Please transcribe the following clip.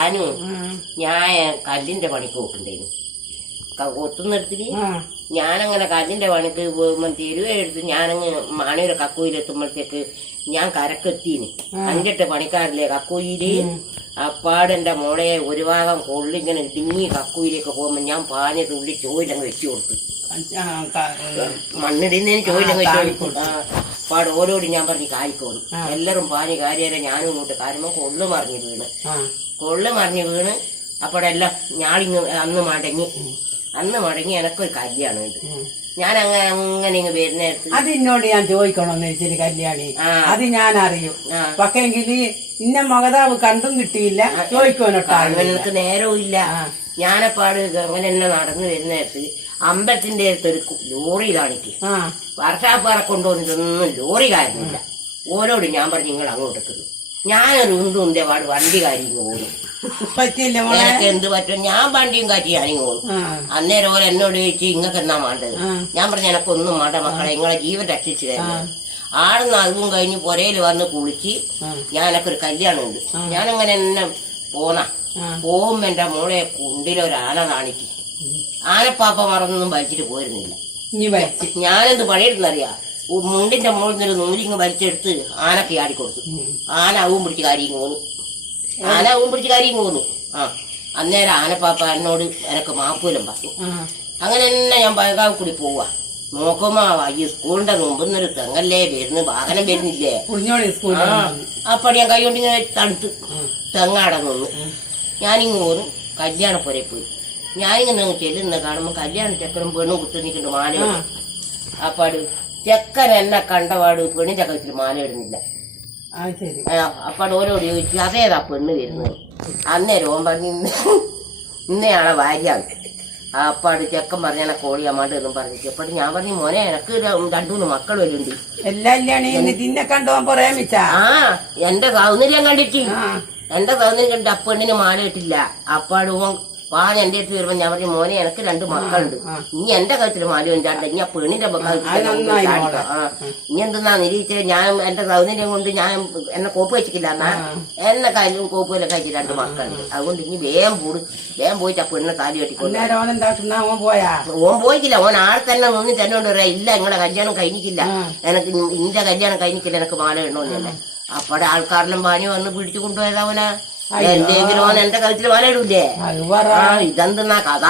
ഞാനും ഞാൻ കല്ലിന്റെ പണിക്ക് പോക്കുണ്ടായിരുന്നു. കൊത്തുന്നിടത്തിന് ആ. ഞാനങ്ങനെ കല്ലിന്റെ പണിക്ക് പോകുമ്പോൾ തെരുവെടുത്ത് ഞാനങ്ങ് മാണിയുടെ കക്കൂയിലെത്തുമ്പോഴത്തേക്ക് ഞാൻ കരക്കെത്തിന്. അഞ്ചെട്ട് പണിക്കാരില്ലേ കക്കൂയിൽ? അപ്പാടെന്റെ മോളെ ഒരു ഭാഗം കൊള്ളിങ്ങനെ ഇടുങ്ങി കക്കൂയിലേക്ക് പോകുമ്പോൾ ഞാൻ പാഞ്ഞ തുള്ളി ചോയിലങ്ങ് വെച്ചു കൊടുത്തു. മണ്ണിടുന്നതിന് ചോയിലങ്ങ് വെച്ചു കൊടുത്തു. അപ്പാട് ഓരോട് ഞാൻ പറഞ്ഞു കാരിക്കോളും എല്ലാവരും പാഞ്ഞ് കാര്യേരെ ഞാനും ഇങ്ങോട്ട് കാരുമ്പോൾ കൊള്ളു മറിഞ്ഞ് വീണ്. കൊള്ളു മറിഞ്ഞ് വീണ്. അപ്പോഴെല്ലാം ഞാളിങ്ങ് അന്ന് മടങ്ങി. അന്ന് മുടങ്ങി എനക്കൊരു കല്യാണം ഉണ്ട് ഉം. ഞാൻ അങ്ങനെ അങ്ങനെ ഇങ്ങ് വരുന്ന അത് എന്നോട് ഞാൻ ചോദിക്കണമെന്ന് വെച്ചാൽ കല്യാണി. അത് ഞാൻ അറിയും ആ. ഇന്ന മകതാവ് കണ്ടും കിട്ടിയില്ല. ചോദിക്കാനൊട്ടാ എനിക്ക് നേരവും ഇല്ല. ഞാനപ്പാട് അങ്ങനെ എന്നെ നടന്നു വരുന്ന അമ്പലത്തിന്റെ അടുത്തൊരു ലോറി കാണിക്കും. ആ. വർഷാപ്പാറ കൊണ്ടുവന്നിട്ടൊന്നും ലോറി കാര്യമില്ല ഓരോട് ഞാൻ പറഞ്ഞു നിങ്ങൾ അങ്ങോട്ട് എത്തുന്നു ഞാനൊരു ഉന്തുന്റെ പാട് വണ്ടി കാര്യം പോകുന്നു എനിക്ക് എന്ത് പറ്റും? ഞാൻ വണ്ടിയും കാറ്റി ഞാനിങ്ങ് പോകും അന്നേരം ഓരോ എന്നോട് ചോദിച്ചു ഇങ്ങക്ക് എന്നാ വേണ്ടത്. ഞാൻ പറഞ്ഞു എനക്കൊന്നും വേണ്ട മക്കളെ ഇങ്ങളെ ജീവൻ രക്ഷിച്ചു തരുന്നത് ആടുന്ന് അതും കഴിഞ്ഞ് പുരയിൽ വന്ന് കുളിച്ച് ഞാൻ എനക്കൊരു ഒരു കല്യാണം ഉണ്ട് ഞാനങ്ങനെ എന്നെ പോന്ന. പോകുമ്പോ എന്റെ മോളെ കുണ്ടിലൊരാന കാണിക്കും ആനപ്പാപ്പ മറന്നൊന്നും വലിച്ചിട്ട് പോയിരുന്നില്ല. ഞാനെന്ത് പണിയെടുത്തറിയാ മുണ്ടിന്റെ മുകളിൽ നിന്നൊരു നൂലിങ് വലിച്ചെടുത്ത് ആനക്ക് ആടിക്കൊടുത്തു ആന അവും പിടിച്ച് കാര്യം പോന്നു ആന പിടിച്ച് കാര്യം പോകുന്നു ആ. അന്നേരം ആനപ്പാപ്പ എന്നോട് എനക്ക് മാപ്പൂലം പറഞ്ഞു. അങ്ങനെ തന്നെ ഞാൻ പഴകാവ് കൂടി പോവാ. നോക്കുമ്പോ ഈ സ്കൂളിന്റെ മുമ്പിൽ നിന്നൊരു തെങ്ങല്ലേ വരുന്നു വാഹനം വരുന്നില്ലേ? അപ്പടി ഞാൻ കൈ കൊണ്ട് ഇങ്ങനെ തെങ്ങാടെ നിന്നു. ഞാനിങ്ങ് പോന്നു കല്യാണപ്പുരയിൽ പോയി. ഞാനിങ്ങനെ അങ്ങ് ചെല്ലുന്ന കാണുമ്പോ കല്യാണ ചെക്കനും പെണ്ണും കുത്തി നിൽക്കുന്നുണ്ട് മാല ഇടും. അപ്പാട് ചെക്കൻ എന്നെ കണ്ടപാട് പെണ്ണിന്റെ കഴുത്തിൽ മാല ഇടുന്നില്ല. അപ്പാട് ഓരോട് ചോദിച്ചു അതേതാ പെണ്ണ് വരുന്നത്? അന്നേരം ഓൻ പറഞ്ഞു "ഇന്ന് ഇന്നയാളെ ഭാര്യ? അപ്പാട് ചെക്കൻ പറഞ്ഞാൽ കോളി അമ്മാണ്ട് എന്നും പറഞ്ഞു ചെപ്പട്ട് ഞാൻ പറഞ്ഞു മോനെ എനക്ക് രണ്ടുമൂന്ന് മക്കൾ വരുന്നുണ്ട്. എല്ലാം ആ എന്റെ സൗന്ദര്യം കണ്ടിട്ട്. എന്റെ സൗന്ദര്യം കണ്ടിട്ട് അപ്പണ്ണിന് പെണ്ണിന് മാല കിട്ടില്ല അപ്പാട് ഓൻ പാൻ എന്റെ അടുത്ത് വരുമ്പോ ഞാൻ പറഞ്ഞു മോനെ എനിക്ക് രണ്ട് മക്കളുണ്ട്. ഇനി എന്റെ കഴുത്തിൽ മാല ഉണ്ടാണ്ട് ഇനി ആ പെണ്ണിന്റെ. ഇനി എന്തെന്നാ നിരീക്ഷിച്ചത് ഞാൻ എന്റെ സൗന്ദര്യം കൊണ്ട് ഞാൻ എന്നെ കോപ്പ് വെച്ചിട്ടില്ല എന്നാ എന്നെ കാലും കോപ്പിലൊക്കെ കഴിച്ചു രണ്ട് മക്കളുണ്ട്. അതുകൊണ്ട് ഇനി വേഗം പോട്. വേഗം പോയിട്ട് ആ പെണ്ണിനെ താലി കെട്ടിക്കൊണ്ട് ഓൻ പോയിക്കില്ല. ഓൻ ആടെ തന്നെ നിന്ന് വരാ പറയാ ഇല്ല നിങ്ങളെ കല്യാണം കഴിഞ്ഞിട്ടില്ല. എനക്ക് ഇന്റെ കല്യാണം കഴിഞ്ഞിട്ടില്ല. എനിക്ക് മാല ഇടണമെന്നല്ലേ അപ്പടെ ആൾക്കാരെല്ലാം പാനി വന്ന് പിടിച്ചു കൊണ്ടുപോയതാ അവനെ എന്തെങ്കിലും ഓൻ എന്റെ കഴുത്തിൽ മാല ഇടൂലേ അത് പറ ആ ഇതെന്തെന്നാ കഥ